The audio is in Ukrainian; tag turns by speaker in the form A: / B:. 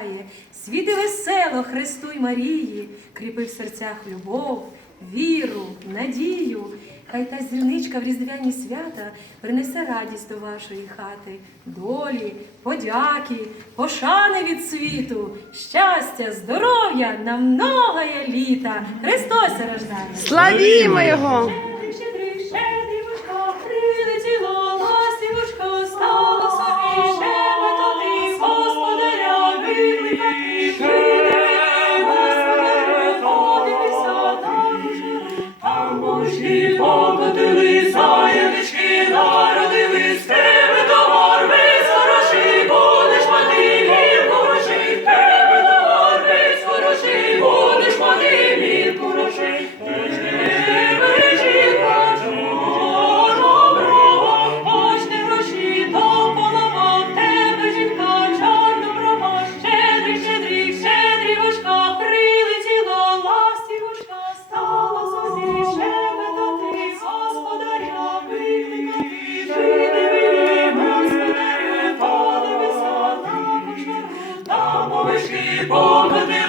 A: рождає, світи весело Христу й Марії, кріпи в серцях любов, віру, надію. Хай та зірничка в різдвяні свята принесе радість до вашої хати, долі, подяки, пошани від світу, щастя, здоров'я на многоє літа. Христос рождає!
B: Славімо його! Holy people,